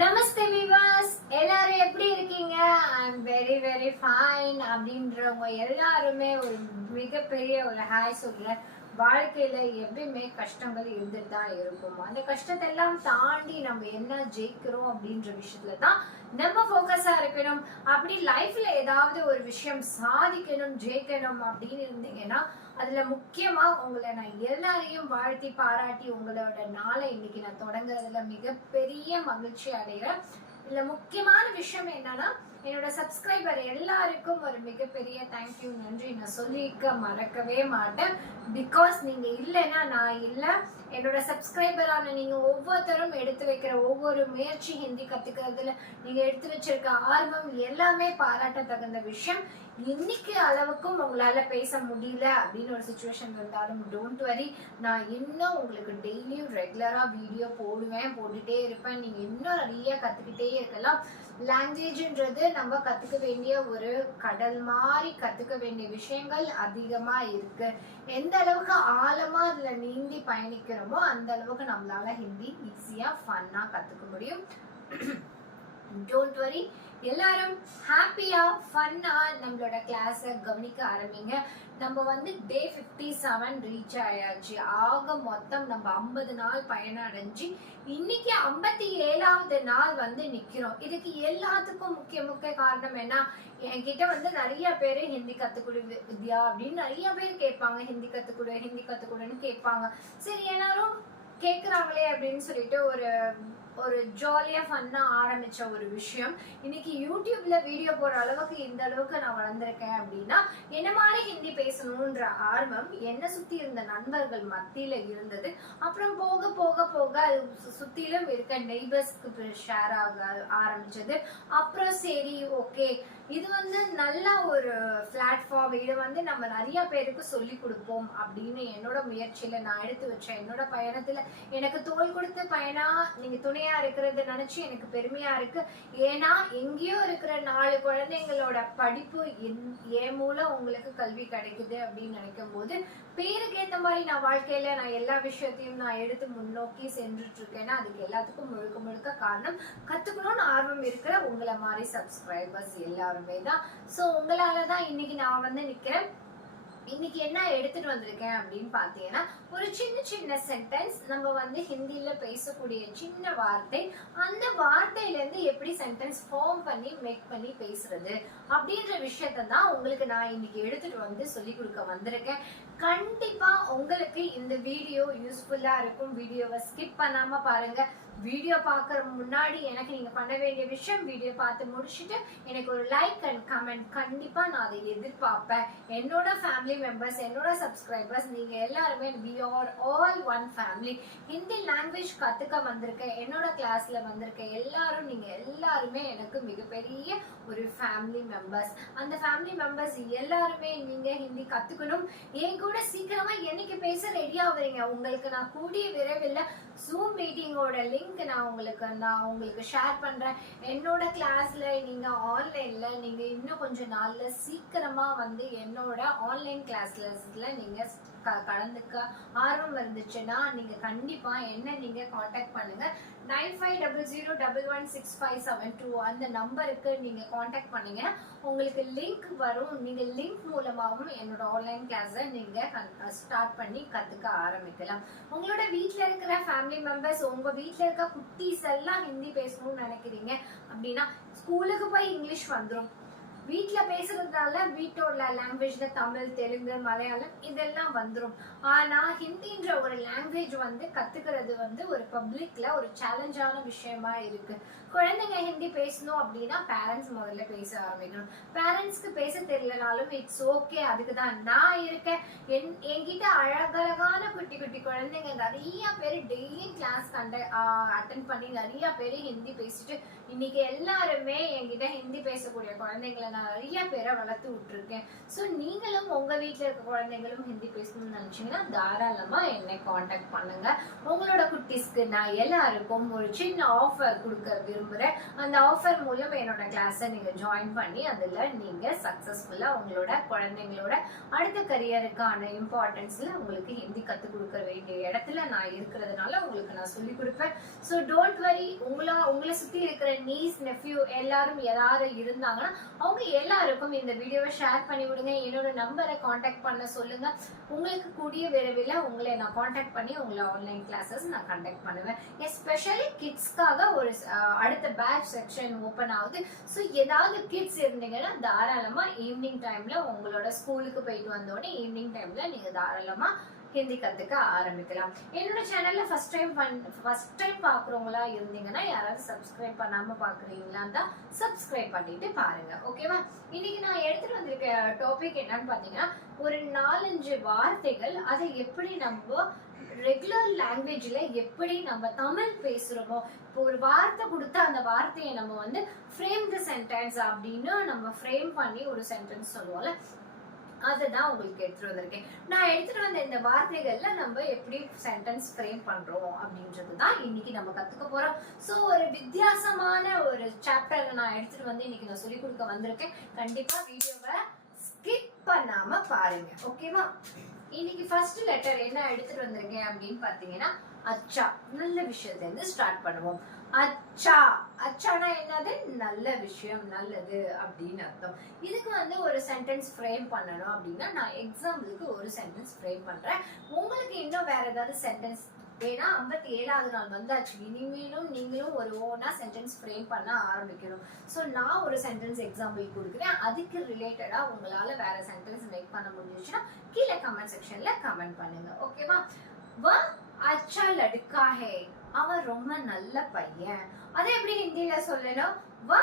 நமஸ்தே விவாஸ், எல்லாரும் எப்படி இருக்கீங்க? ஐம் வெரி வெரி ஃபைன் அப்படின்றவங்க எல்லாருமே ஒரு மிகப்பெரிய ஒரு ஹாய் சொல்றேன். வாழ்க்கையில எப்பயுமே கஷ்டங்கள் இருந்துட்டு தான் இருக்கும். அந்த கஷ்டத்தை எல்லாம் தாண்டி நம்ம என்ன ஜெயிக்கிறோம் அப்படின்ற விஷயத்துல தான் நம்ம ஃபோக்கஸா இருக்கணும். அப்படி லைஃப்ல ஏதாவது ஒரு விஷயம் சாதிக்கணும், ஜெயிக்கணும் அப்படின்னு இருந்தீங்கன்னா அதுல முக்கியமா உங்களை நான் எல்லாரையும் வாழ்த்தி பாராட்டி உங்களோட நாளை இன்னைக்கு நான் தொடங்குறதுல மிகப்பெரிய மகிழ்ச்சி அடைகிறேன். இதுல முக்கியமான விஷயம் என்னன்னா, என்னோட சப்ஸ்கிரைபர் எல்லாருக்கும் ஒரு மிகப்பெரிய தேங்க்யூ, நன்றி நான் சொல்லிக்க மறக்கவே மாட்டேன். பிகாஸ் நீங்க இல்லைன்னா நான் இல்லை. என்னோட சப்ஸ்கிரைபரான நீங்க ஒவ்வொருத்தரும் எடுத்து வைக்கிற ஒவ்வொரு முயற்சி, ஹிந்தி கத்துக்கிறதுல நீங்க எடுத்து வச்சிருக்க ஆர்வம் எல்லாமே பாராட்ட தகுந்த விஷயம். இன்னைக்கு அளவுக்கும் உங்களால பேச முடியல அப்படின்னு ஒரு சுச்சுவேஷன் இருந்தாலும் டோன்ட் வரி, நான் இன்னும் உங்களுக்கு டெய்லியும் ரெகுலரா வீடியோ போட்டுட்டே இருப்பேன். நீங்க இன்னும் நிறைய கத்துக்கிட்டே இருக்கலாம். லாங்குவேஜ்ன்றது நம்ம கத்துக்க வேண்டிய ஒரு கடல் மாதிரி கத்துக்க வேண்டிய விஷயங்கள் அதிகமா இருக்கு. எந்த அளவுக்கு ஆழமா அதுல நீந்தி பயணிக்கிறோமோ அந்த அளவுக்கு நம்மளால ஹிந்தி ஈஸியா ஃபன்னா கத்துக்க முடியும். டோன்ட் வரி, எல்லாரும் ஹாப்பியா ஃபன்னா நம்மளோட கிளாஸை கவனிக்க ஆரம்பிங்க. நம்ம டே 57 ரீச் ஆயாச்சு. ஆக மொத்தம் நம்ம 50 நாள் பயணம் அடைஞ்சு இன்னைக்கு 57வது நாள் நிக்கிறோம். இதுக்கு எல்லாத்துக்கும் முக்கிய காரணம் என்ன? என்கிட்ட நிறைய பேரு ஹிந்தி கத்துக்கொடு வித்யா அப்படின்னு நிறைய பேர் கேட்பாங்க. ஹிந்தி கத்துக்கொடுன்னு கேட்பாங்க. சரி, எல்லாரும் கேக்குறாங்களே அப்படின்னு சொல்லிட்டு ஒரு ஜாலியா ஃபன்னா ஆரம்பிச்ச ஒரு விஷயம். இன்னைக்கு யூடியூப்ல வீடியோ போற அளவுக்கு இந்த அளவுக்கு நான் வளர்ந்திருக்கேன் அப்படின்னா என்ன மாதிரி ஹிந்தி பேசணும்ன்ற ஆர்வம் என்ன சுத்தி இருந்த நண்பர்கள் மத்தியில இருந்தது. அப்புறம் போக போக போக அது சுத்திலும் இருக்க நெய்பர்ஸ்க்கு ஷேர் ஆக ஆரம்பிச்சது. அப்புறம் சரி, ஓகே, இது நல்ல ஒரு பிளாட்ஃபார்ம், இது நம்ம நிறைய பேருக்கு சொல்லி கொடுப்போம் அப்படின்னு என்னோட முயற்சியில நான் எடுத்து வச்சேன். என்னோட பயணத்துல எனக்கு தோள் கொடுத்து பயணா நீங்க துணையா இருக்கிறத நினைச்சு எனக்கு பெருமையா இருக்கு. ஏன்னா எங்கேயோ இருக்கிற 4 குழந்தைங்களோட படிப்பு என் மூலம் உங்களுக்கு கல்வி கிடைக்குது அப்படின்னு நினைக்கும் போது பேருக்கு ஏத்த மாதிரி நான் வாழ்க்கையில நான் எல்லா விஷயத்தையும் நான் எடுத்து முன்னோக்கி சென்றுட்டு இருக்கேன்னா அதுக்கு எல்லாத்துக்கும் முழுக்க காரணம் கத்துக்கணும்னு ஆர்வம் இருக்கிற உங்களை மாதிரி சப்ஸ்கிரைபர்ஸ் எல்லாருமே தான். சோ உங்களாலதான் இன்னைக்கு நான் நிக்கிறேன். இன்னைக்கு என்ன எடுத்துட்டு வந்திருக்கேன் அப்படின்னு பாத்தீங்கன்னா, ஒரு சின்ன சென்டென்ஸ், நம்ம ஹிந்தில பேசக்கூடிய சின்ன வார்த்தை, அந்த வார்த்தையில இருந்து எப்படி சென்டென்ஸ் ஃபார்ம் பண்ணி மேக் பண்ணி பேசுறது அப்படின்ற விஷயத்த தான் உங்களுக்கு நான் இன்னைக்கு எடுத்துட்டு சொல்லி கொடுக்க வந்திருக்கேன். கண்டிப்பா உங்களுக்கு இந்த வீடியோ யூஸ்ஃபுல்லா இருக்கும். வீடியோவை ஸ்கிப் பண்ணாம பாருங்க. வீடியோ பாக்குற முன்னாடி எனக்கு நீங்க பண்ண வேண்டிய விஷயம், வீடியோ பார்த்து முடிச்சுட்டு எனக்கு ஒரு லைக் அண்ட் கமெண்ட் கண்டிப்பா நான் அதை எதிர்பார்ப்பேன். என்னோட ஃபேமிலி மெம்பர்ஸ், என்னோட சப்ஸ்கிரைபர்ஸ், நீங்க எல்லாருமே we are all one family. Hindi language கத்துக்க வந்திருக்க, என்னோட கிளாஸ்ல வந்திருக்க எல்லாரும் நீங்க எல்லாருமே எனக்கு மிகப்பெரிய ஒரு ஃபேமிலி மெம்பர்ஸ். அந்த ஃபேமிலி மெம்பர்ஸ் எல்லாருமே நீங்க ஹிந்தி கத்துக்கணும். என் கூட சீக்கிரமா என்னைக்கு பேச ரெடி ஆகுறீங்க? உங்களுக்கு நான் கூடிய விரைவில் ஜூம் மீட்டிங்கோட லிங்க் நான் உங்களுக்கு ஷேர் பண்றேன். என்னோட கிளாஸ்ல நீங்க ஆன்லைன்ல நீங்க இன்னும் கொஞ்சம் நாள்ல சீக்கிரமா என்னோட ஆன்லைன் கிளாஸ்ல நீங்க கலந்துக்க ஆர்வம் இருந்துச்சுன்னா நீங்க கண்டிப்பா என்ன நீங்க காண்டாக்ட் பண்ணுங்க. 9500116572 அந்த நம்பருக்கு நீங்க காண்டாக்ட் பண்ணீங்கன்னா உங்களுக்கு லிங்க் வரும். நீங்க லிங்க் மூலமாவும் என்னோட ஆன்லைன் கிளாஸை நீங்க ஸ்டார்ட் பண்ணி கத்துக்க ஆரம்பிக்கலாம். உங்களோட வீட்டுல இருக்கிற ஃபேமிலி மெம்பர்ஸ், உங்க வீட்டுல இருக்க குட்டீஸ் எல்லாம் ஹிந்தி பேசணும்னு நினைக்கிறீங்க அப்படின்னா ஸ்கூலுக்கு போய் இங்கிலீஷ் வந்துடும். வீட்டுல பேசுறதுனால வீட்டோட லாங்குவேஜ்ல தமிழ், தெலுங்கு, மலையாளம் இதெல்லாம் வந்துடும். ஆனா ஹிந்தின்ற ஒரு லாங்குவேஜ் கத்துக்கிறது ஒரு பப்ளிக்ல ஒரு சேலஞ்சான விஷயமா இருக்கு. குழந்தைங்க ஹிந்தி பேசணும் அப்படின்னா பேரண்ட்ஸ் முதல்ல பேச ஆரம்பிக்கணும். பேரண்ட்ஸ்க்கு பேச தெரியலனாலும் இட்ஸ் ஓகே, அதுக்குதான் நான் இருக்கேன். என்கிட்ட அழகழகான குட்டி குழந்தைங்க நிறைய பேர் டெய்லி கிளாஸ் அட்டன் பண்ணி நிறைய பேர் ஹிந்தி பேசிட்டு இன்னைக்கு எல்லாருமே என்கிட்ட ஹிந்தி பேசக்கூடிய குழந்தைங்களை நான் நிறைய பேரை வளர்த்து விட்டுருக்கேன். ஸோ நீங்களும் உங்க வீட்டில் இருக்க குழந்தைங்களும் ஹிந்தி பேசணும்னு நினைச்சீங்கன்னா தாராளமா என்னை காண்டாக்ட் பண்ணுங்க. உங்களோட குட்டீஸ்க்கு நான் எல்லாருக்கும் ஒரு சின்ன ஆஃபர் கொடுக்க விரும்புறேன். அந்த ஆஃபர் மூலம் என்னோட கிளாஸை நீங்க ஜாயின் பண்ணி அதுல நீங்க சக்சஸ்ஃபுல்லா உங்களோட குழந்தைங்களோட அடுத்த கரியருக்கான இம்பார்ட்டன்ஸ்ல உங்களுக்கு ஹிந்தி கத்துக் கொடுக்க வேண்டிய இடத்துல நான் இருக்கிறதுனால உங்களுக்கு நான் சொல்லி கொடுப்பேன். ஸோ டோன்ட் வரி, உங்களை சுத்தி இருக்கிற நீஸ் நெஃப்யூ எல்லாரும் யாரும் இருந்தாங்கன்னா அவங்க எல்லாருக்கும் இந்த வீடியோவை ஷேர் பண்ணி விடுங்க. என்னோட நம்பரை காண்டாக்ட் பண்ண சொல்லுங்க. உங்களுக்கு கூடிய விரைவில் உங்களை நான் காண்டாக்ட் பண்ணி உங்களை ஆன்லைன் கிளாஸஸ் நான் கண்டக்ட் பண்ணுவேன். எஸ்பெஷலி கிட்ஸ்க்காக ஒரு அடுத்த பேட்ச் செக்ஷன் ஓப்பன் ஆகுது. ஸோ ஏதாவது கிட்ஸ் இருந்தீங்கன்னா தாராளமா ஈவினிங் டைம்ல உங்களோட ஸ்கூலுக்கு போயிட்டு வந்தோடனே ஈவினிங் டைம்ல நீங்க தாராளமா ஹிந்தி கத்துக்க ஆரம்பிக்கலாம். என்னோட சேனல்ல ஃபர்ஸ்ட் டைம் பாக்குறவங்களா இருந்தீங்கன்னா யாராவது சப்ஸ்கிரைப் பண்ணாம பாக்குறீங்களா தான் சப்ஸ்கிரைப் பண்ணிட்டு பாருங்க. ஓகேவா? இன்னைக்கு நான் எடுத்துட்டு வந்திருக்க டாபிக் என்னன்னு பாத்தீங்கன்னா ஒரு 4-5 வார்த்தைகள் அதை எப்படி நம்ம ரெகுலர் லாங்குவேஜ்ல எப்படி நம்ம தமிழ் பேசுறோமோ. இப்போ ஒரு வார்த்தை கொடுத்தா அந்த வார்த்தையை நம்ம வந்து ஃப்ரேம் தி சென்டென்ஸ் அப்படின்னு நம்ம ஃப்ரேம் பண்ணி ஒரு சென்டென்ஸ் சொல்லுவோம்ல, அதுதான் உங்களுக்கு எடுத்துட்டு வந்திருக்கேன். நான் எடுத்துட்டு வந்த இந்த வார்த்தைகள்ல நம்ம எப்படி சென்டென்ஸ் ஃப்ரேம் பண்றோம் அப்படின்றதுதான் இன்னைக்கு நம்ம கத்துக்க போறோம். சோ ஒரு வித்தியாசமான ஒரு சாப்டர் நான் எடுத்துட்டு வந்து இன்னைக்கு நான் சொல்லி கொடுக்க வந்திருக்கேன். கண்டிப்பா வீடியோவை ஸ்கிப் பண்ணாம பாருங்க. ஓகேவா? இன்னைக்கு ஃபர்ஸ்ட் லெட்டர் என்ன எடுத்துட்டு வந்திருக்கேன் அப்படின்னு பாத்தீங்கன்னா அச்சா. நல்ல விஷயத்துல இருந்து ஸ்டார்ட் பண்ணுவோம். அச்சா. அச்சானா என்னது? நல்ல விஷயம், நல்லது அப்படின்னு அர்த்தம். இதுக்கு வந்து ஒரு சென்டென்ஸ் ஃப்ரேம் பண்ணணும் அப்படின்னா நான் எக்ஸாம்பிளுக்கு ஒரு சென்டென்ஸ் ஃப்ரேம் பண்றேன். உங்களுக்கு இன்னும் வேற ஏதாவது சென்டென்ஸ் ஏன்னா 57வது நாள் வந்தாச்சு. இனிமேலும் நீங்களும் ஒரு ஓனா சென்டென்ஸ் ஃப்ரேம் பண்ண ஆரம்பிக்கணும். ஸோ நான் ஒரு சென்டென்ஸ் எக்ஸாம்பிள் கொடுக்குறேன். அதுக்கு ரிலேட்டடா உங்களால வேற சென்டென்ஸ் மேக் பண்ண முடிஞ்சுச்சுன்னா கீழே கமெண்ட் செக்ஷன்ல கமெண்ட் பண்ணுங்க. ஓகேவா? வா அச்சா லடுக்கா ஹே. அவன் ரொம்ப நல்ல பையன். அதை எப்படி ஹிந்தியில சொல்லணும்? வா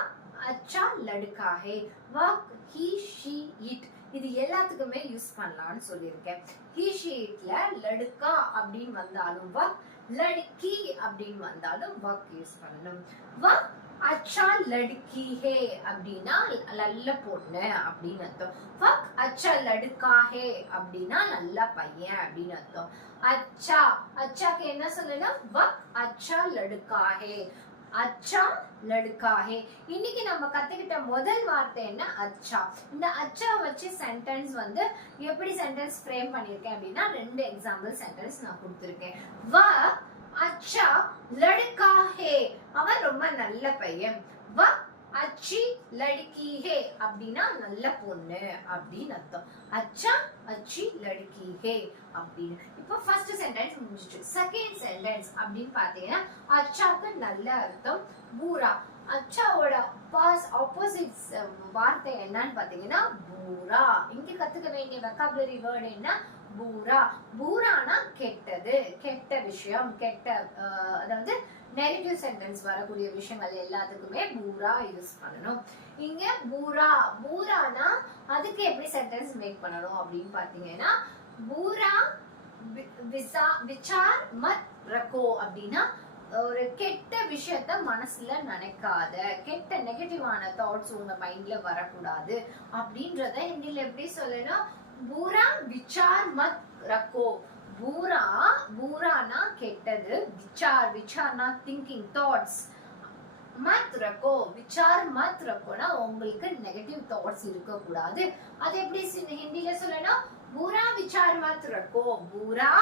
அச்சா லடுக்கா ஹே. வா ஹி ஷி இட் இது எல்லாத்துக்குமே யூஸ் பண்ணலாம்னு சொல்லியிருக்கேன். ஹி ஷி இட்ல லடுக்கா அப்படின்னு வந்தாலும் வக், லடுக்கி அப்படின்னு வந்தாலும் வக் யூஸ் பண்ணணும். வா அச்சா லடுக்கி ஹே அப்படின்னா நல்ல பொண்ணு அப்படின்னு அர்த்தம். வக் அச்சா லடுக்கா ஹே அப்படின்னா நல்ல பையன் அப்படின்னு அர்த்தம். அச்சா அச்சாக்கு என்ன சொல்லணும்? வக் அச்சா லடுக்கா ஹே. அச்சா லடுக்கா ஹே. இன்னைக்கு நம்ம கத்துக்கிட்ட முதல் வார்த்தை என்ன? அச்சா. இந்த அச்சா வச்சு சென்டென்ஸ் வந்து எப்படி சென்டென்ஸ் ஃப்ரேம் பண்ணிருக்கேன் அப்படின்னா 2 எக்ஸாம்பிள் சென்டென்ஸ் நான் கொடுத்திருக்கேன். வா அச்சா லடுக்கா ஹே. அவன் ரொம்ப நல்ல பையன். வா அச்சி லடுக்கி ஹே அப்படின்னா நல்ல பொண்ணு அப்படின்னு அர்த்தம். அச்சா அச்சி லடுக்கி ஹே அப்படின்னு. இப்போ ஃபர்ஸ்ட் சென்டென்ஸ் முடிஞ்சிச்சு. செகண்ட் சென்டென்ஸ் அப்படின்னு பாத்தீங்கன்னா அச்சாக்கு நல்ல அர்த்தம் பூரா. அச்சாவோட ஆப்போசிட் வார்த்தை என்னன்னு பாத்தீங்கன்னா பூரா. இங்க கத்துக்க வேண்டிய வெக்காபுலரி வேர்ட் என்ன? பூரா. பூரானா கெட்டது, கெட்ட விஷயம், கெட்ட அதாவது நெகட்டிவ் சென்டென்ஸ் வரக்கூடிய விஷயங்கள் எல்லாத்துக்குமே பூரா யூஸ் பண்ணணும். இங்க பூரா. பூரானா அதுக்கு எப்படி சென்டென்ஸ் மேக் பண்ணணும் அப்படின்னு பாத்தீங்கன்னா பூரா விசார் மத் ரக்கோ அப்படின்னா ஒரு கெட்ட விஷயத்த மனசுல நினைக்காத, கெட்ட நெகட்டிவான தாட்ஸ் உங்க மைண்ட்ல வரக்கூடாது அப்படின்றத ஹிந்தில எப்படி சொல்லணும்? பூரா விசார் மத் ரக்கோ. பூரா பூரானா கெட்டது, விசார் விசார்னா திங்கிங் தாட்ஸ், மத் ரக்கோ விசார் மத் ரக்கோனா உங்களுக்கு நெகட்டிவ் தாட்ஸ் இருக்க கூடாது. அது எப்படி ஹிந்தில சொல்லணும்? பூரா விசார் மத் ரக்கோ. பூரா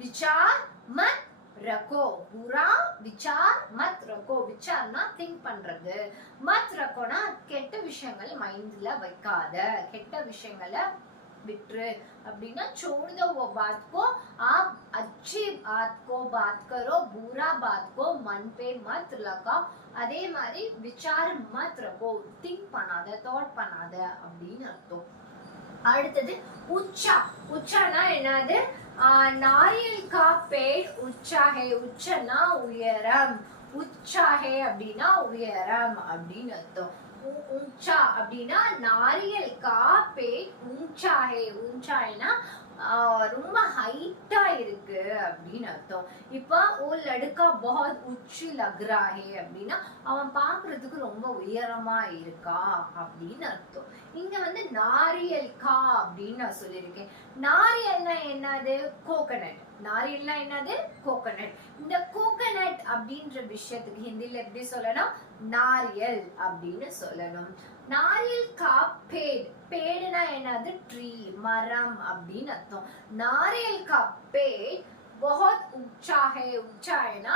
விசார் மத் ரக்கோ. பூரா விசார் மத் ரக்கோ. விசார்னா திங்க் பண்றது, மத் ரக்கோனா கெட்ட விஷயங்கள் மைண்ட்ல வைக்காத, கெட்ட விஷயங்களை விட்டுரு அப்படின்னா छोड़ दो वो बात को, आप अच्छी बात को बात करो, बुरा बात को मन पे मत लगाओ. அதே மாதிரி விசார் மத் ரக்கோ, திங்க் பண்ணாத, தாட் பண்ணாத அப்படின்னு அர்த்தம். அடுத்தது உச்சா. உச்சானா என்னது? நாரியல் கா பேட் உச்சா ஹே. உச்சனா உயரம், உச்சா ஹே அப்படின்னா உயரம் அப்படின்னு அர்த்தம். ऊंचा அப்படின்னா நாரியல் கா பேட் ஊஞ்சா ஹே. ஊஞ்சானா ரொம்ப ஹைட்டா இருக்கு அப்படின்னு அர்த்தம். இப்ப ஓ லடுக்கா बहुत ऊंची लग रहा है அப்படின்னா அவன் பாக்குறதுக்கு ரொம்ப உயரமா இருக்கா அப்படின்னு அர்த்தம். இங்க வந்து நாரியல் கா அப்படின்னு நான் சொல்லியிருக்கேன். நாரியல்னா என்னது? கோகனட். நாரியல்னா என்னது? கோகனட். இந்த கோகனட் அப்படின்ற விஷயத்துக்கு ஹிந்தில எப்படி சொல்லணும்? நாரியல் அப்படின்னு சொல்லணும். நாரியல் கா பேட். பேடுனா என்னது? ட்ரீ, மரம் அப்படின்னு அர்த்தம். நாரியல் கா பேட் बहुत ऊंचा है. ऊंचा है ना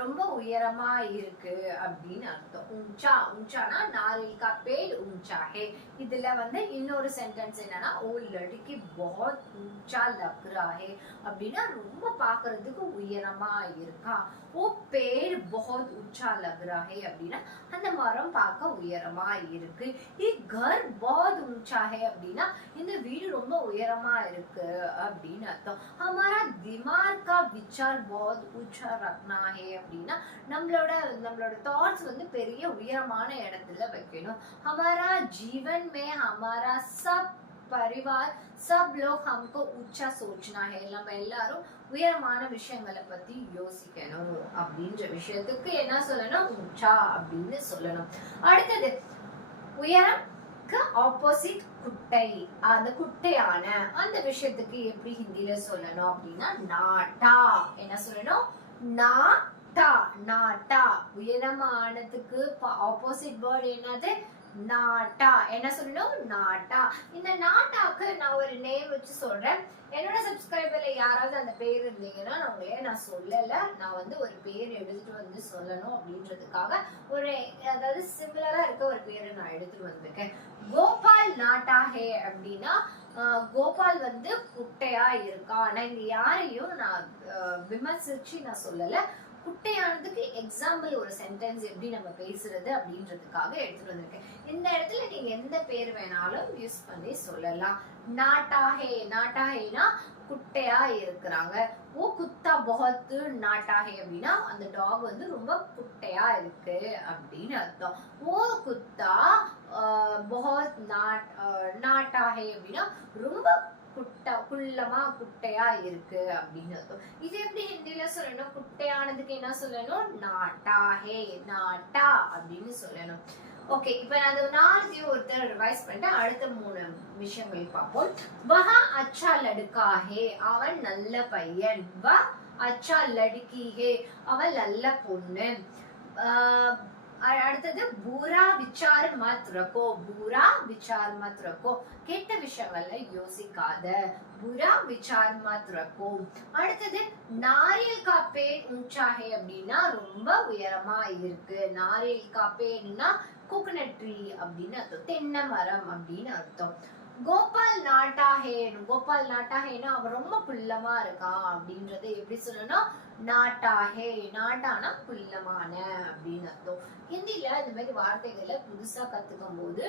ரொம்ப உயரமா இருக்கு அப்படின்னு அர்த்தம். ஊஞ்சா, ஊஞ்சானா நாரில் கா பேட் ஊஞ்சா ஹே. இதுல வந்து இன்னொரு சென்டென்ஸ் என்னன்னா ஓ லடுக்கி बहुत ऊंचा लग रहा है அப்படின்னா ரொம்ப பார்க்கிறதுக்கு உயரமா இருக்கா. ஓ பேர் बहुत ऊंचा लग रहा है அப்படின்னா அந்த மரம் பார்க்க உயரமா இருக்கு. ये घर बहुत ऊंचा है அப்படின்னா இந்த வீடு ரொம்ப உயரமா இருக்கு அப்படின்னு அர்த்தம். हमारा दिमाग का विचार बहुत ऊंचा रखना है அப்படின்னா நம்மளோட தாட்ஸ் வந்து பெரிய உயரமான இடத்துல வைக்கணும். हमारा जीवन में हमारा सब परिवार सब लोग हमको ऊंचा सोचना है. நம்ம எல்லாரும் உயரமான விஷயங்களை பத்தி யோசிக்கணும் அப்படின்ற விஷயத்துக்கு என்ன சொல்லணும், ऊंचा அப்படின்னு சொல்லணும். அடுத்தது உயரம்க்கு ஆப்போசிட் குட்டை. அந்த குட்டையான அந்த விஷயத்துக்கு எப்படி ஹிந்தில சொல்லணும் அப்படின்னா நாட்டா. என்ன சொல்லணும், நாட்டா. நாட்டா உயரமானதுக்கு ஆப்போசிட் வேர்ட் என்னது, நாட்டா. என்ன சொல்லணும், நாட்டா. இந்த நாட்டாக்கு நான் ஒரு நேம் வச்சு சொல்றேன். என்னோட சப்ஸ்கிரைபர்ல யாராவது அந்த பேர் இருந்தீங்கன்னா நான் சொல்லல, நான் வந்து ஒரு பேர் எடுத்துட்டு வந்து சொல்லணும் அப்படின்றதுக்காக ஒரு அதாவது சிமிலரா இருக்க ஒரு பேரை நான் எடுத்துட்டு வந்திருக்கேன். கோபால் நாட்டா ஹே அப்படின்னா கோபால் வந்து குட்டையா இருக்கா. ஆனா இங்க யாரையும் நான் விமர்சிச்சு நான் சொல்லல, குட்டையானதுக்கு எக்ஸாம்பிள் ஒரு சென்டென்ஸ் எப்படி நம்ம பேசுறது அப்படின்றதுக்காக எடுத்துட்டு வந்திருக்கேன். இந்த இடத்துல நீங்க எந்த பேர் வேணாலும் யூஸ் பண்ணி சொல்லலாம். நாட்டாஹே, நாட்டாஹேனா குட்டையா இருக்கிறாங்க. ஓ குத்தா बहुत நாட்டாஹே அப்படின்னா அந்த டாக் வந்து ரொம்ப குட்டையா இருக்கு அப்படின்னு அர்த்தம். ஓ குத்தா बहुत நாட்டாஹே அப்படின்னா ரொம்ப குள்ளமா குட்டையா இருக்கு அப்படின்னு அர்த்தம். இது எப்படி ஹிந்தில சொல்லணும், குட்டையானதுக்கு என்ன சொல்லணும், நாட்டா ஹே, நாட்டா அப்படின்னு சொல்லணும். ஓகே, இப்ப நான் அந்த 4 ஒருத்தர் ரிவைஸ் பண்ணிட்டு அடுத்த 3 விஷயங்கள் பார்ப்போம். வஹா அச்சா லடுக்கா ஹே, அவன் நல்ல பையன். வ அச்சா லடுக்கி ஹே, அவன் நல்ல பொண்ணு. அடுத்தது பூரா விசார் மத் ரக்கோ. பூரா விசார் மத் ரக்கோ, கெட்ட விஷயங்கள்ல யோசிக்காத. பூரா விசார் மத் ரக்கோ. அடுத்தது நாரியல் கா பேட் ஊஞ்சா ஹே அப்படின்னா ரொம்ப உயரமா இருக்கு. நாரியல் கா பேட்னா கோகனட் ட்ரீ அப்படின்னு அர்த்தம், தென்னை மரம் அப்படின்னு அர்த்தம். கோபால் நாட்டாஹே, கோபால் நாட்டாஹேனா அவன் ரொம்ப குள்ளமா இருக்கான் அப்படின்றது எப்படி சொல்லணும், நாட்டாஹே. நாட்டானா குள்ளமான அப்படின்னு அர்த்தம். ஹிந்தில இந்த மாதிரி வார்த்தைகளை புதுசா கத்துக்கும் போது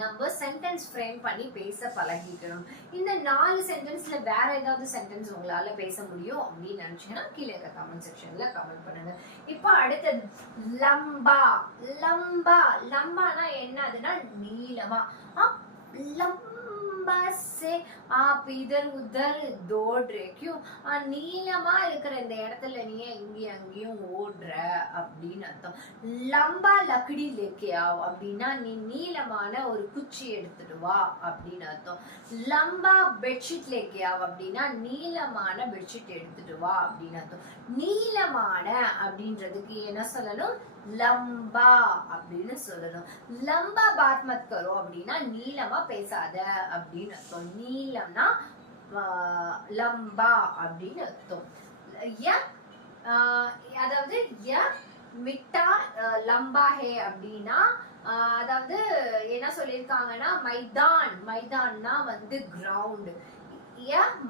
நம்ம சென்டென்ஸ் ஃப்ரேம் பண்ணி பேச பழகிக்கணும். இந்த 4 சென்டென்ஸ்ல வேற ஏதாவது சென்டென்ஸ் உங்களால பேச முடியும் அப்படின்னு நினைச்சீங்கன்னா கீழே இருக்க கமெண்ட் செக்ஷன்ல கமெண்ட் பண்ணுங்க. இப்போ அடுத்தது லம்பா. லம்பா, லம்பானா என்னதுன்னா நீளமா. लंबा से आप इधर उधर दौड़ रहे क्यों, நீளமா இருக்கிற இந்த இடத்துல நீ இங்கேயும் அங்கேயும் ஓடுற அப்படின்னு அர்த்தம். லம்பா லக்கடி லேக்கே ஆவ் அப்படின்னா நீ நீளமான ஒரு குச்சி எடுத்துட்டு வா அப்படின்னு அர்த்தம். லம்பா பெட்ஷீட் லேக்கே ஆவ் அப்படின்னா நீளமான பெட்ஷீட் எடுத்துட்டு வா அப்படின்னு அர்த்தம். நீளமான அப்படின்றதுக்கு என்ன சொல்லணும், லம்பா அப்படின்னு சொல்லணும். லம்பா பாத் மத் கரோ அப்படின்னா நீளமா பேசாத அப்படின்னு அர்த்தம். நீளம்னா லம்பா அப்படின்னு அர்த்தம். அதாவது மிட்டா லம்பா ஹே அப்படின்னா அதாவது என்ன சொல்லிருக்காங்கன்னா மைதான். மைதான்னா வந்து கிரவுண்ட்.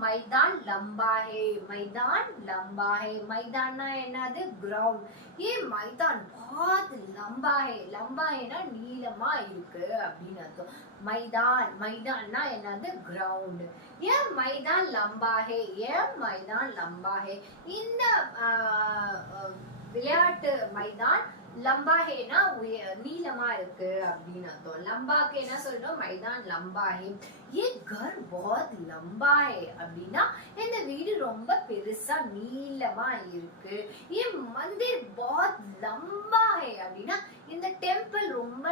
मैदान लंबा है, मैदान लंबा है. मैदान என்னது, கிரவுண்ட். ये मैदान बहुत लंबा है. लंबा हैனா நீளமா இருக்கு அப்படின்னு அர்த்தம். मैदान, मैदानனா என்னது, கிரவுண்ட். ये मैदान लंबा है, ये मैदान लंबा है. இந்த விளையாட்டு மைதான் லம்பா ஹேனா நீளமா இருக்கு அப்படின்னு அர்த்தம். லம்பாக்கு என்ன சொல்லணும், மைதான் லம்பா ஹே. ये घर बहुत लंबा है அப்படின்னா இந்த வீடு ரொம்ப பெருசா நீளமா இருக்கு. ये मंदिर बहुत लंबा है அப்படின்னா இந்த டெம்பிள் ரொம்ப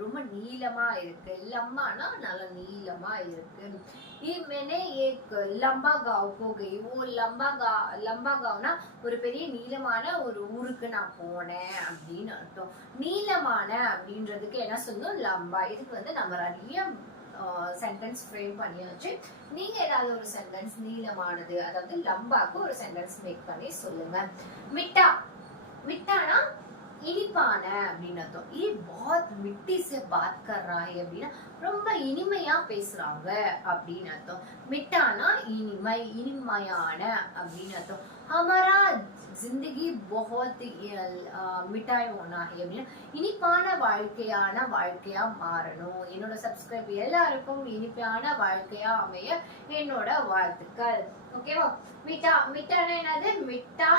ரொம்ப நீளமா இருக்கு. லம்பானா நல்ல நீளமா இருக்கு. ये मैंने एक लंबा गांव को गई. वो लंबा गांवனா ஒரு பெரிய நீளமான ஒரு ஊருக்கு நான் போனேன் அப்படின்னு அர்த்தம். நீளமான அப்படின்றதுக்கு என்ன சொல்லணும், லம்பா. இதுக்கு வந்து நம்ம நிறைய சென்டென்ஸ் ஃப்ரேம் பண்ணியாச்சு. நீங்க ஏதாவது ஒரு சென்டென்ஸ் நீளமானது, அதாவது லம்பாக்கு ஒரு சென்டென்ஸ் மேக் பண்ணி சொல்லுங்க. மிட்டா, மிட்டானா இனிப்பான அப்படின்னு அர்த்தம். ये बहुत मिट्टी से बात कर रहा है அப்படின்னா ரொம்ப இனிமையா பேசுறாங்க அப்படின்னு அர்த்தம். மிட்டானா இனிமை, இனிமையான அப்படின்னு அர்த்தம். हमारा जिंदगी बहुत மிட்டாய் होना है அப்படின்னா இனிப்பான வாழ்க்கையா மாறணும். என்னோட சப்ஸ்கிரைப் எல்லாருக்கும் இனிப்பான வாழ்க்கையா அமைய என்னோட வாழ்த்துக்கள். ஓகேவா? மிட்டா, மிட்டானா என்னது? மிட்டா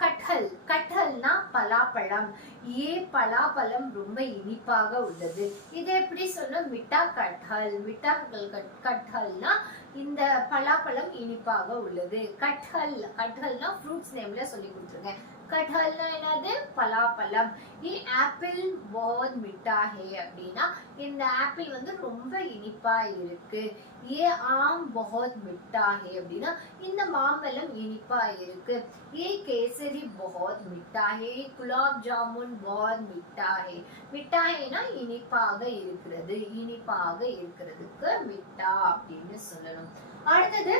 கட்டல், கட்டல்னா பலாப்பழம். ஏ பலாப்பழம் ரொம்ப இனிப்பாக உள்ளது. இதை எப்படி சொல்ல? மிட்டா கட்டல். மிட்டா கட்டல்னா இந்த பலாப்பழம் இனிப்பாக உள்ளது. கட்டல், கட்டல்னா ஃப்ரூட்ஸ் நேம்ல சொல்லி கொடுத்துருக்கேன். கட்டல்னா என்னது? பலாப்பழம். ये एप्पल बहुत मीठा है அப்படின்னா இந்த ஆப்பிள் வந்து ரொம்ப இனிப்பா இருக்கு. ये आम बहुत मीठा है அப்படின்னா இந்த மாம்பழம் இனிப்பா இருக்கு. ये केसरी बहुत मीठा है. गुलाब जामुन बहुत मीठा है. मीठा हैனா இனிப்பாக இருக்கிறது, இனிப்பாக இருக்கிறதுக்கு மிட்டா அப்படின்னு சொல்லணும். அடுத்தது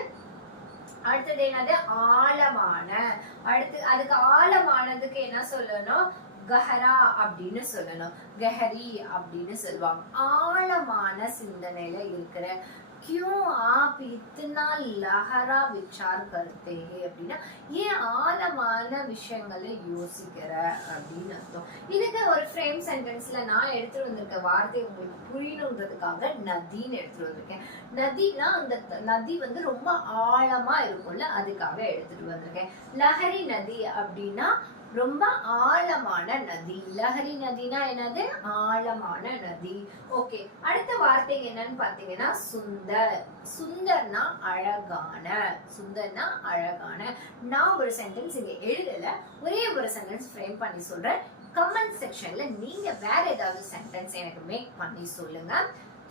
என்னது? ஆழமான. அதுக்கு ஆழமானதுக்கு என்ன சொல்லணும்? கஹரா அப்படின்னு சொல்லணும். கஹரி அப்படின்னு சொல்லுவாங்க. ஆழமான சிந்தனையில இருக்கிற. क्यों आप इतना लहरा विचार करते हैं அப்படின்னா ஏன் ஆழமான விஷயங்களை யோசிக்கிற அப்படின்னு அர்த்தம். இதுக்கு ஒரு ஃப்ரேம் சென்டென்ஸ்ல நான் எடுத்துட்டு வந்திருக்க வார்த்தை உங்களுக்கு புரியணுன்றதுக்காக நதின்னு எடுத்துட்டு வந்திருக்கேன். நதினா அந்த நதி வந்து ரொம்ப ஆழமா இருக்கும்ல, அதுக்காக எடுத்துட்டு வந்திருக்கேன். லஹரி நதி அப்படின்னா ரொம்ப ஆழமான நதி. லஹரி நதினா என்னது? ஆழமான நதி. ஓகே, அடுத்த வார்த்தை என்னன்னு பாத்தீங்கன்னா சுந்தர். சுந்தர்னா அழகான. சுந்தர்னா அழகான. நான் ஒரு சென்டென்ஸ் இங்க எழுதல, ஒரே ஒரு சென்டென்ஸ் ஃப்ரேம் பண்ணி சொல்றேன். கமெண்ட் செக்ஷன்ல நீங்க வேற ஏதாவது சென்டென்ஸ் எனக்கு மேக் பண்ணி சொல்லுங்க.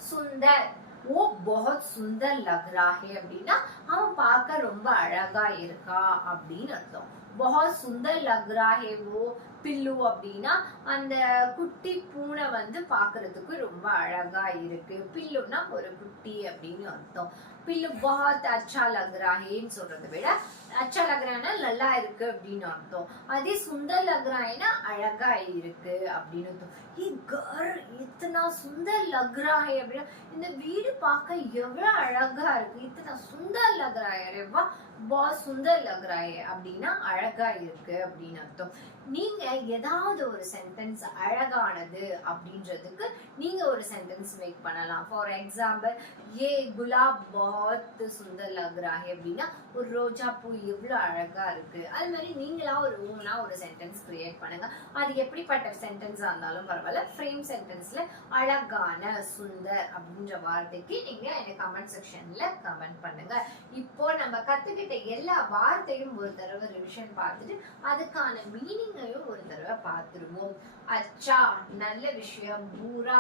சுந்தர், वो बहुत सुंदर लग रहा है அப்படின்னா அவன் பார்க்க ரொம்ப அழகா இருக்கா அப்படின்னு அர்த்தம். बहुत सुंदर लग रहा है वो பில்லு அப்படின்னா அந்த குட்டி பூனை வந்து பாக்குறதுக்கு ரொம்ப அழகா இருக்கு. பில்லுன்னா ஒரு குட்டி அப்படின்னு அர்த்தம். பில்லு बहुत अच्छा लग रहा हैன்னு சொல்றதை விட अच्छा लग रहा है நல்லா இருக்கு அப்படின்னு அர்த்தம். அதே சுந்தர் लग रहा है அழகா இருக்கு அப்படின்னு அர்த்தம். ये घर इतना सुंदर लग रहा है அப்படின்னா இந்த வீடு பார்க்க எவ்வளவு அழகா இருக்கு. इतना सुंदर लग रहा है, अरे वाह बहुत सुंदर लग रहा है அப்படின்னா அழகா இருக்கு அப்படின்னு அர்த்தம். நீங்க ஏதாவது ஒரு சென்டென்ஸ் அழகானது அப்படின்றதுக்கு நீங்க ஒரு சென்டென்ஸ் மேக் பண்ணலாம். ஃபார் எக்ஸாம்பிள், ये गुलाब बहुत सुंदर लग रहा है அப்படின்னா ஒரு ரோஜா பூ எவ்வளவு அழகா இருக்கு. அது மாதிரி நீங்களா ஒரு சென்டென்ஸ் கிரியேட் பண்ணுங்க. அது எப்படிப்பட்ட சென்டென்ஸா இருந்தாலும் பரவாயில்ல. ஃப்ரேம் சென்டென்ஸ்ல அழகான, சுந்தர் அப்படின்ற வார்த்தைக்கு நீங்க எனக்கு கமெண்ட் செக்ஷன்ல கமெண்ட் பண்ணுங்க. இப்போ நம்ம கத்துக்கிட்ட எல்லா வார்த்தையும் ஒரு தடவை ரிவிஷன் பார்த்துட்டு அதுக்கான மீனிங்கையும் ஒரு தடவை பார்த்துருவோம். அச்சா நல்ல விஷயம், பூரா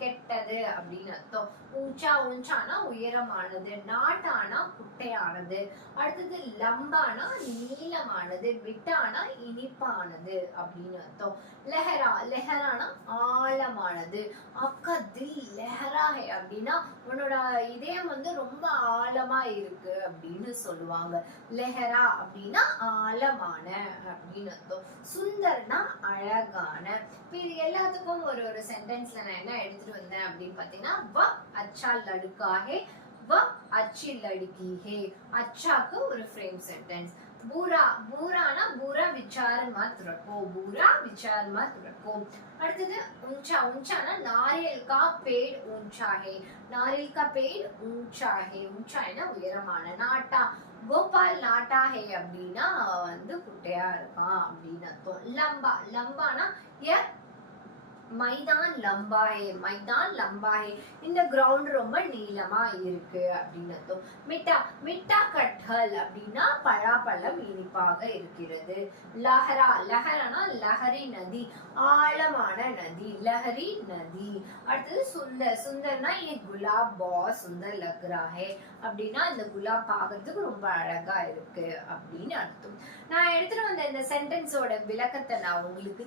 கெட்டது அப்படின்னு அர்த்தம். ஊச்சா, ஊஞ்சானா உயரமானது, நாட்டானா குட்டையானது. அடுத்தது லம்பானா நீளமானது, விட்டானா இனிப்பானது அப்படின்னு அர்த்தம். லெஹரா, லெஹரானா ஆழமானது. அக்கா தில் லெஹரா ஹே அப்படின்னா உன்னோட இதயம் வந்து ரொம்ப ஆழமா இருக்கு அப்படின்னு சொல்லுவாங்க. லெஹரா அப்படின்னா ஆழமான அப்படின்னு அர்த்தம். சுந்தர்னா அழகான. இது எல்லாத்துக்கும் ஒரு சென்டென்ஸ்ல நான் என்ன எடுத்துட்டு வந்தேன் அப்படின்னு பாத்தீங்கன்னா, வ अच्छा लड़का है, वह अच्छी लड़की है. अच्छाக்கு ஒரு फ्रेम सेंटेंस. பூரா, பூரானா பூரா विचार मत रखो, பூரா विचार मत रखो. அடுத்தது ऊंचा, ऊंचाனா नारियल का पेड़ ऊंचा है, नारियल का पेड़ ऊंचा है. ऊंचाனா உயரமான. நாட்டா, கோபால் நாட்டா ஹே அப்படின்னா வந்து குட்டையா இருக்கான் அப்படின்னு அர்த்தம். லம்பா, லம்பானா மைதான் லம்பா ஹே, மைதான் லம்பா ஹே இந்த கிரவுண்ட் ரொம்ப நீளமா இருக்கு அப்படின்னு அர்த்தம். மிட்டா, மிட்டா கட்டல் அப்படின்னா பழாப்பழம் இனிப்பாக இருக்கிறது. லஹரா, லஹரானா லஹரி நதி, ஆழமான நதி, லஹரி நதி. அடுத்தது சுந்தர், சுந்தர்னா ये गुलाब बहुत सुंदर लग रहा है அப்படின்னா இந்த குலாப் பார்க்கிறதுக்கு ரொம்ப அழகா இருக்கு அப்படின்னு அர்த்தம். நான் எடுத்துட்டு வந்த இந்த சென்டென்ஸோட விளக்கத்தை நான் உங்களுக்கு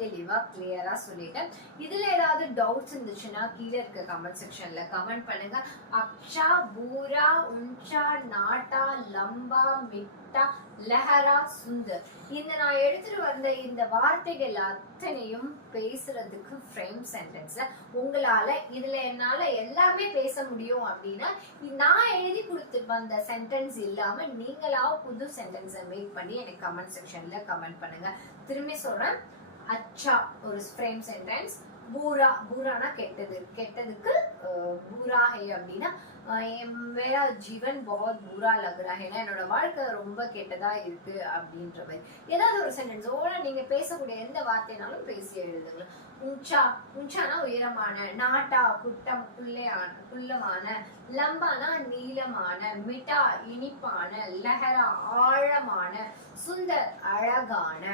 தெளிவா கிளியரா சொல்லிட்டேன். பண்ணுங்க. இதுல ஏதாவது டவுட்ஸ் இருந்துச்சுன்னா கீழே இருக்க கமெண்ட் செக்ஷன்ல கமெண்ட் பண்ணுங்க. அக்ஷா, பூரா, உன்ஷா, நாட்டா, லம்பா, மிட்டா, லஹரா, சுந்தர், இந்த நான் எடுத்துட்டு வந்த இந்த வார்த்தைகள் அத்தனையும் பேசுறதுக்கு ஃப்ரேம் சென்டென்ஸ்ல உங்களால இதுல என்னால எல்லாமே பேச முடியும் அப்படின்னா நான் எழுதி கொடுத்து வந்த சென்டென்ஸ் இல்லாம நீங்களா புது சென்டென்ஸை மேக் பண்ணி எனக்கு கமெண்ட் செக்ஷன்ல கமெண்ட் பண்ணுங்க. திரும்பி சொல்றேன், அச்சா ஒரு ஃப்ரேம் சென்டென்ஸ், பூரா, பூரானா கெட்டது, கெட்டதுக்கு பூரா ஹே அப்படின்னா मेरा जीवन बहुत बुरा लग रहा है, என்னோட வாழ்க்கை ரொம்ப கெட்டதா இருக்கு அப்படின்ற மாதிரி ஏதாவது ஒரு சென்டென்ஸ் ஓட நீங்க பேசக்கூடிய எந்த வார்த்தைனாலும் பேசி எழுதுங்க. உன்சா, உன்சானா உயரமான, நாட்டா குட்டம் குள்ளமான, லம்பானா நீளமான, மிட்டா இனிப்பான, லஹரா ஆழமான, சுந்தர் அழகான.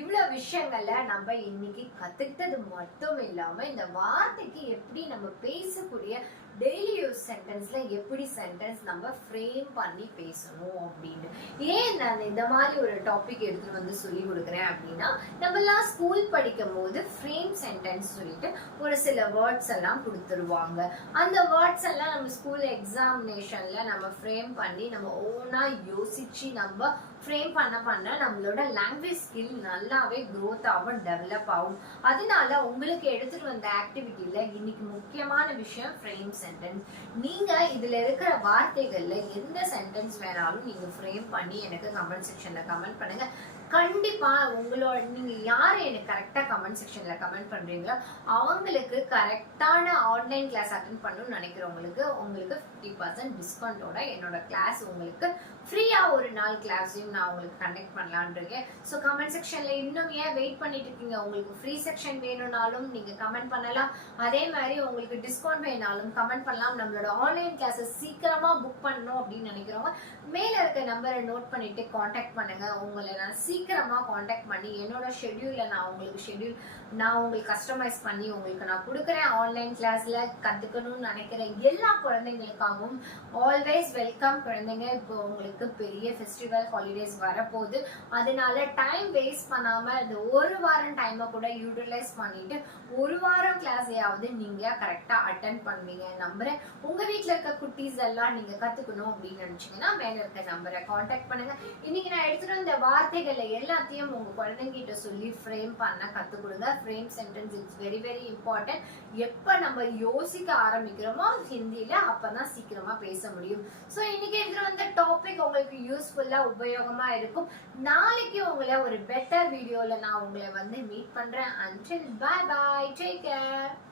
இவ்வளவு விஷயங்கள்ல நம்ம இன்னைக்கு கத்துக்கிட்டது மட்டும் இல்லாம இந்த வார்த்தைக்கு எப்படி நம்ம பேசக்கூடிய டெய்லி யூஸ் சென்டென்ஸ்ல எப்படி சென்டென்ஸ் நம்ம ஃப்ரேம் பண்ணி பேசணும் அப்படின்னு ஏன் நான் இந்த மாதிரி ஒரு டாபிக் எடுத்துட்டு வந்து சொல்லி கொடுக்குறேன் அப்படின்னா, நம்ம எல்லாம் ஸ்கூல் படிக்கும் போது ஃப்ரேம் சென்டென்ஸ் சொல்லிட்டு ஒரு சில வேர்ட்ஸ் எல்லாம் கொடுத்துருவாங்க. அந்த வேர்ட்ஸ் எல்லாம் நம்ம ஸ்கூல் எக்ஸாமினேஷன்ல நம்ம ஃப்ரேம் பண்ணி நம்ம ஓனா யோசிச்சு நம்ம ஃப்ரேம் பண்ண நம்மளோட லாங்குவேஜ் ஸ்கில் நல்லாவே க்ரோத் ஆகும், டெவலப் ஆகும். அதனால உங்களுக்கு எடுத்துட்டு வந்த ஆக்டிவிட்டியில இன்னைக்கு முக்கியமான விஷயம் ஃப்ரேம் சென்டென்ஸ். நீங்க இதுல இருக்கிற வார்த்தைகள்ல எந்த சென்டென்ஸ் வேணாலும் நீங்க ஃப்ரேம் பண்ணி எனக்கு கமெண்ட் செக்ஷன்ல கமெண்ட் பண்ணுங்க. கண்டிப்பா உங்களோட நீங்க யாரு எனக்கு கரெக்டா கமெண்ட் செக்ஷன்ல கமெண்ட் பண்றீங்களோ அவங்களுக்கு கரெக்டான ஆன்லைன் கிளாஸ் அட்டென்ட் பண்ணணும்னு நினைக்கிறவங்களுக்கு உங்களுக்கு 50% டிஸ்கவுண்டோட என்னோட கிளாஸ் உங்களுக்கு ஃப்ரீயா ஒரு நாள் கிளாஸையும் நான் உங்களுக்கு கண்டக்ட் பண்ணலான்னு இருக்கேன். ஸோ கமெண்ட் செக்ஷன்ல இன்னும் ஏன் வெயிட் பண்ணிட்டு இருக்கீங்க? உங்களுக்கு ஃப்ரீ செக்ஷன் வேணும்னாலும் நீங்க கமெண்ட் பண்ணலாம். அதே மாதிரி உங்களுக்கு டிஸ்கவுண்ட் வேணாலும் கமெண்ட் பண்ணலாம். நம்மளோட ஆன்லைன் கிளாஸஸ் சீக்கிரமா புக் பண்ணணும் அப்படின்னு நினைக்கிறவங்க மேல இருக்க நம்பரை நோட் பண்ணிட்டு காண்டாக்ட் பண்ணுங்க. உங்களை நான் சீக்கிரமா காண்டாக்ட் பண்ணி என்னோட ஷெட்யூல்ல நான் உங்களுக்கு கஸ்டமைஸ் பண்ணி உங்களுக்கு நான் கொடுக்குறேன். ஆன்லைன் கிளாஸ்ல கத்துக்கணும்னு நினைக்கிற எல்லா குழந்தைங்களுக்காகவும் ஆல்வேஸ் வெல்கம். குழந்தைங்க இப்போ உங்களுக்கு பெரிய ஃபெஸ்டிவல் ஹாலிடேஸ் வரப்போகுது, அதனால டைம் வேஸ்ட் பண்ணாம இந்த ஒரு வாரம் டைமை கூட யூட்டிலைஸ் பண்ணிட்டு ஒரு வாரம் கிளாஸையாவது நீங்க கரெக்டா அட்டென்ட் பண்ணுவீங்க நம்புறேன். உங்க வீட்டுல இருக்க குட்டீஸ் எல்லாம் நீங்க கத்துக்கணும் அப்படின்னு நினைச்சீங்கன்னா மேல இருக்க நம்பரை காண்டாக்ட் பண்ணுங்க. இன்னைக்கு நான் எடுத்துட்டு வந்த வார்த்தைகளை எல்லாத்தையும் உங்க குழந்தைங்கிட்ட சொல்லி ஃப்ரேம் பண்ண கத்து கொடுங்க. Frame sentence it's very very important. எப்ப நம்ம யோசிக்க ஆரம்பிக்கிறோமோ ஹிந்தியில அப்பதான் சீக்கிரமா பேச முடியும். ஸோ இன்னைக்கு எடுத்துட்டு வந்த டாபிக் உங்களுக்கு யூஸ்ஃபுல்லா உபயோகமா இருக்கும். நாளைக்கு உங்களை ஒரு பெட்டர் வீடியோல நான் உங்களை வந்து மீட் பண்றேன். until bye bye, take care.